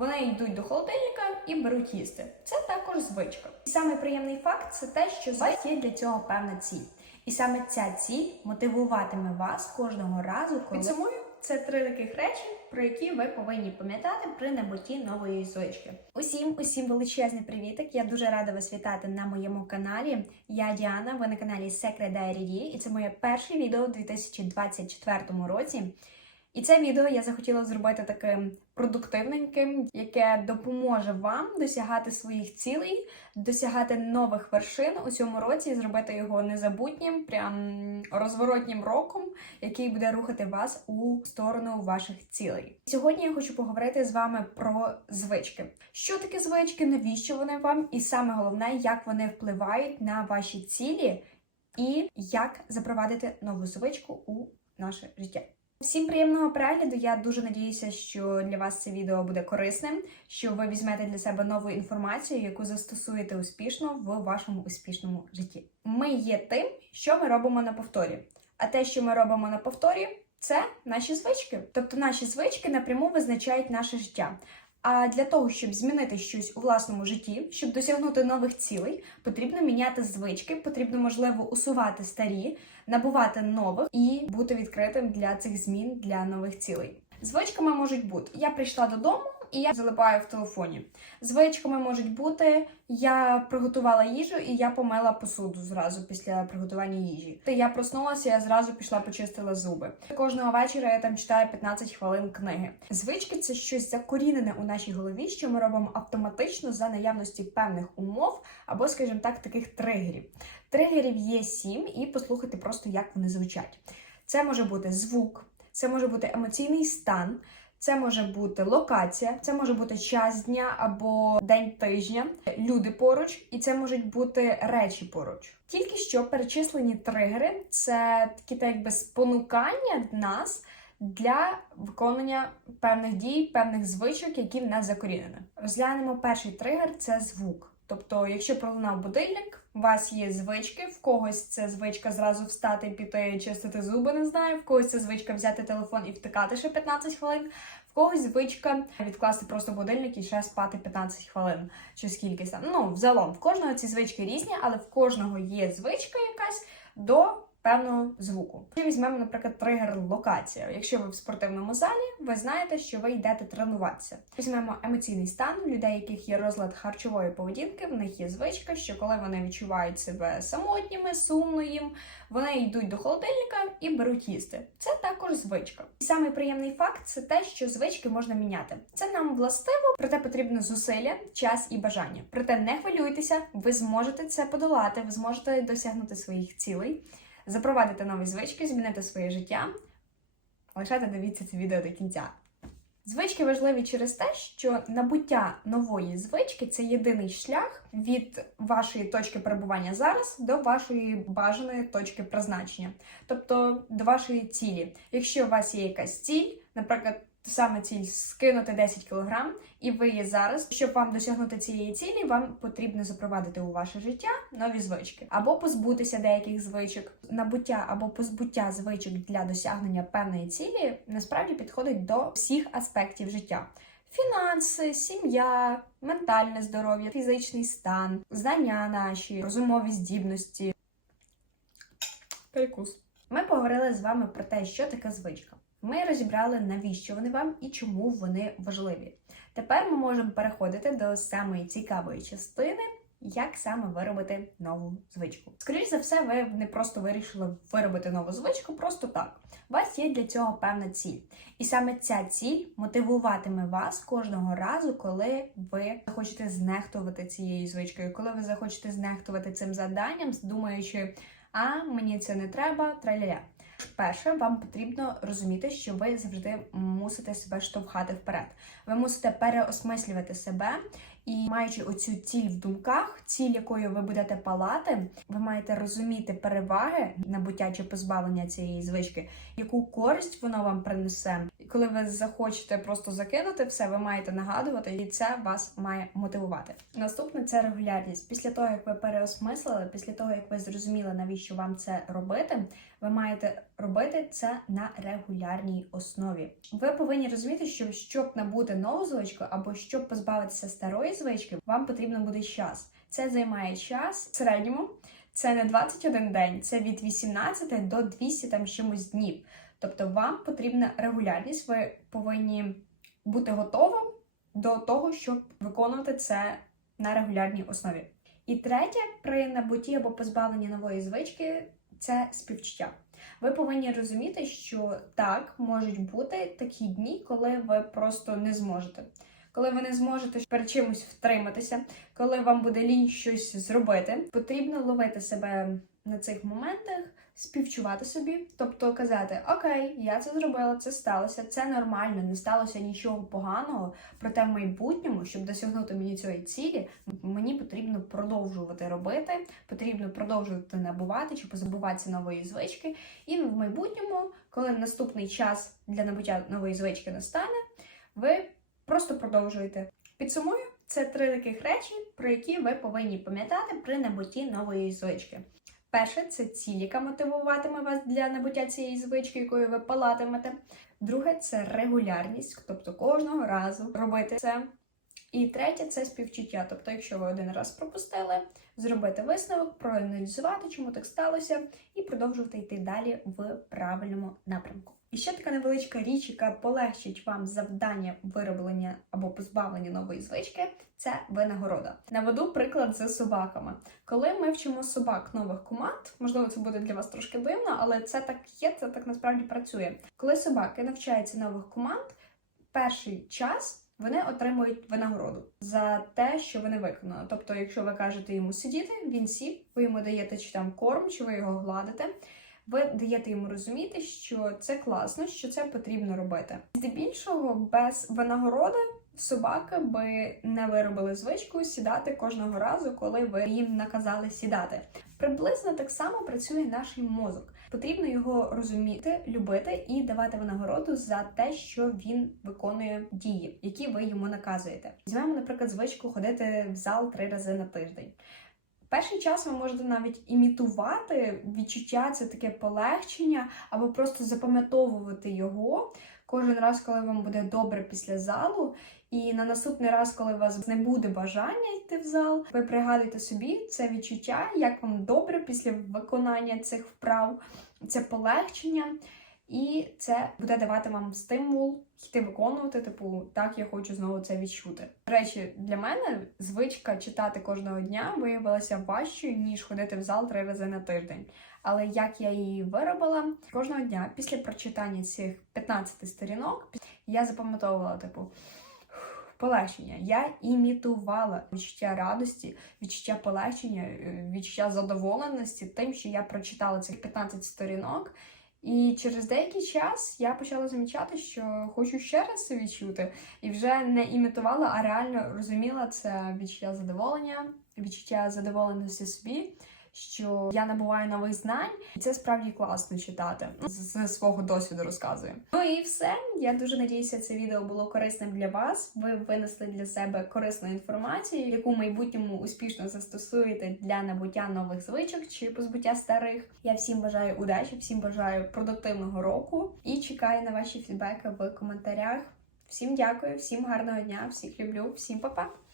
Вони йдуть до холодильника і беруть їсти. Це також звичка. І самий приємний факт це те, що у вас є для цього певна ціль. І саме ця ціль мотивуватиме вас кожного разу, коли підсумую. Це три таких речі, про які ви повинні пам'ятати при набутті нової звички. Усім, усім величезний привітик. Я дуже рада вас вітати на моєму каналі. Я Діана, ви на каналі Secret Diary і це моє перше відео у 2024 році. І це відео я захотіла зробити таким продуктивненьким, яке допоможе вам досягати своїх цілей, досягати нових вершин у цьому році, і зробити його незабутнім, прям розворотнім роком, який буде рухати вас у сторону ваших цілей. Сьогодні я хочу поговорити з вами про звички. Що таке звички, навіщо вони вам, і саме головне, як вони впливають на ваші цілі, і як запровадити нову звичку у наше життя. Всім приємного перегляду. Я дуже надіюся, що для вас це відео буде корисним, що ви візьмете для себе нову інформацію, яку застосуєте успішно в вашому успішному житті. Ми є тим, що ми робимо на повторі. А те, що ми робимо на повторі, це наші звички. Тобто наші звички напряму визначають наше життя. А для того, щоб змінити щось у власному житті, щоб досягнути нових цілей, потрібно міняти звички, потрібно можливо усувати старі, набувати нових і бути відкритим для цих змін для нових цілей. Звичками можуть бути: я прийшла додому і я залипаю в телефоні. Звичками можуть бути я приготувала їжу і я помила посуду зразу після приготування їжі. Та я проснулася, я зразу пішла почистила зуби. Кожного вечора я там читаю 15 хвилин книги. Звички це щось закорінене у нашій голові, що ми робимо автоматично за наявності певних умов або, скажімо так, таких тригерів. Тригерів є сім, і послухайте просто, як вони звучать. Це може бути звук, це може бути емоційний стан. Це може бути локація, це може бути час дня або день тижня, люди поруч, і це можуть бути речі поруч. Тільки що перечислені тригери це такі так якби спонукання нас для виконання певних дій, певних звичок, які в нас закорінені. Розглянемо перший тригер це звук. Тобто, якщо пролунав будильник, у вас є звички, в когось це звичка зразу встати, піти, чистити зуби, не знаю, в когось це звичка взяти телефон і втикати ще 15 хвилин, в когось звичка відкласти просто будильник і ще спати 15 хвилин чи скільки там. Ну, взагалом, в кожного ці звички різні, але в кожного є звичка якась до певного звуку. Візьмемо, наприклад, тригер локація. Якщо ви в спортивному залі, ви знаєте, що ви йдете тренуватися. Візьмемо емоційний стан людей, яких є розлад харчової поведінки. В них є звичка, що коли вони відчувають себе самотніми, сумно їм, вони йдуть до холодильника і беруть їсти. Це також звичка. І самий приємний факт це те, що звички можна міняти. Це нам властиво, проте потрібно зусилля, час і бажання. Проте не хвилюйтеся, ви зможете це подолати, ви зможете досягнути своїх цілей запровадити нові звички, змінити своє життя. Лишайте дивіться це відео до кінця. Звички важливі через те, що набуття нової звички це єдиний шлях від вашої точки перебування зараз до вашої бажаної точки призначення, тобто до вашої цілі. Якщо у вас є якась ціль, наприклад, саме ціль скинути 10 кг, і ви є зараз. Щоб вам досягнути цієї цілі, вам потрібно запровадити у ваше життя нові звички, або позбутися деяких звичок. Набуття або позбуття звичок для досягнення певної цілі насправді підходить до всіх аспектів життя. Фінанси, сім'я, ментальне здоров'я, фізичний стан, знання наші, розумові здібності. Перекус. Ми поговорили з вами про те, що таке звичка. Ми розібрали, навіщо вони вам і чому вони важливі. Тепер ми можемо переходити до самої цікавої частини, як саме виробити нову звичку. Скоріше за все, ви не просто вирішили виробити нову звичку, просто так. У вас є для цього певна ціль. І саме ця ціль мотивуватиме вас кожного разу, коли ви захочете знехтувати цією звичкою, коли ви захочете знехтувати цим заданням, думаючи, а мені це не треба, траля. Перше, вам потрібно розуміти, що ви завжди мусите себе штовхати вперед. Ви мусите переосмислювати себе і, маючи оцю ціль в думках, ціль, якою ви будете палати, ви маєте розуміти переваги набуття чи позбавлення цієї звички, яку користь воно вам принесе. Коли ви захочете просто закинути все, ви маєте нагадувати, і це вас має мотивувати. Наступне це регулярність. Після того, як ви переосмислили, після того як ви зрозуміли, навіщо вам це робити, ви маєте робити це на регулярній основі. Ви повинні розуміти, що щоб набути нову звичку або щоб позбавитися старої звички, вам потрібно буде час. Це займає час в середньому. Це не 21 день, це від 18 до 200 там чимось днів. Тобто вам потрібна регулярність, ви повинні бути готовим до того, щоб виконувати це на регулярній основі. І третє, при набутті або позбавленні нової звички це співчуття. Ви повинні розуміти, що так можуть бути такі дні, коли ви просто не зможете. Коли ви не зможете перед чимось втриматися, коли вам буде лінь щось зробити, потрібно ловити себе на цих моментах, співчувати собі, тобто казати: Окей, я це зробила, це сталося, це нормально, не сталося нічого поганого. Проте в майбутньому, щоб досягнути мені цієї цілі, мені потрібно продовжувати робити, потрібно продовжувати набувати чи позабуватися нової звички. І в майбутньому, коли наступний час для набуття нової звички настане, ви просто продовжуєте. Підсумую, це три таких речі, про які ви повинні пам'ятати при набутті нової звички. Перше це ціль, яка мотивуватиме вас для набуття цієї звички, якою ви палатимете. Друге це регулярність, тобто кожного разу робити це. І третє це співчуття. Тобто, якщо ви один раз пропустили, зробити висновок, проаналізувати, чому так сталося, і продовжувати йти далі в правильному напрямку. І ще така невеличка річ, яка полегшить вам завдання вироблення або позбавлення нової звички, це винагорода. Наведу приклад з собаками. Коли ми вчимо собак нових команд, можливо, це буде для вас трошки дивно, але це так є, це так насправді працює. Коли собаки навчаються нових команд, перший час. Вони отримують винагороду за те, що вони виконали. Тобто, якщо ви кажете йому сидіти, він сів, ви йому даєте чи там корм, чи ви його гладите. Ви даєте йому розуміти, що це класно, що це потрібно робити. Здебільшого, без винагороди собаки би не виробили звичку сідати кожного разу, коли ви їм наказали сідати. Приблизно так само працює наш мозок. Потрібно його розуміти, любити і давати винагороду за те, що він виконує дії, які ви йому наказуєте. Візьмемо, наприклад, звичку ходити в зал три рази на тиждень. Перший час ви можете навіть імітувати відчуття, це таке полегшення, або просто запам'ятовувати його кожен раз, коли вам буде добре після залу. І на наступний раз, коли у вас не буде бажання йти в зал, ви пригадуєте собі це відчуття, як вам добре після виконання цих вправ, це полегшення, і це буде давати вам стимул йти виконувати. Типу, так я хочу знову це відчути. До речі, для мене звичка читати кожного дня виявилася важчою ніж ходити в зал три рази на тиждень. Але як я її виробила кожного дня після прочитання цих 15 сторінок, я запам'ятовувала, типу. Полегшення. Я імітувала відчуття радості, відчуття полегшення, е, відчуття задоволеності тим, що я прочитала цих 15 сторінок. І через деякий час я почала замічати, що хочу ще раз це відчути, і вже не імітувала, а реально розуміла це відчуття задоволення, відчуття задоволеності собі. Що я набуваю нових знань, і це справді класно читати. З, свого досвіду розказую. Ну і все. Я дуже надіюся, це відео було корисним для вас. Ви винесли для себе корисну інформацію, яку в майбутньому успішно застосуєте для набуття нових звичок чи позбуття старих. Я всім бажаю удачі, всім бажаю продуктивного року і чекаю на ваші фідбеки в коментарях. Всім дякую, всім гарного дня, всіх люблю, всім па-па!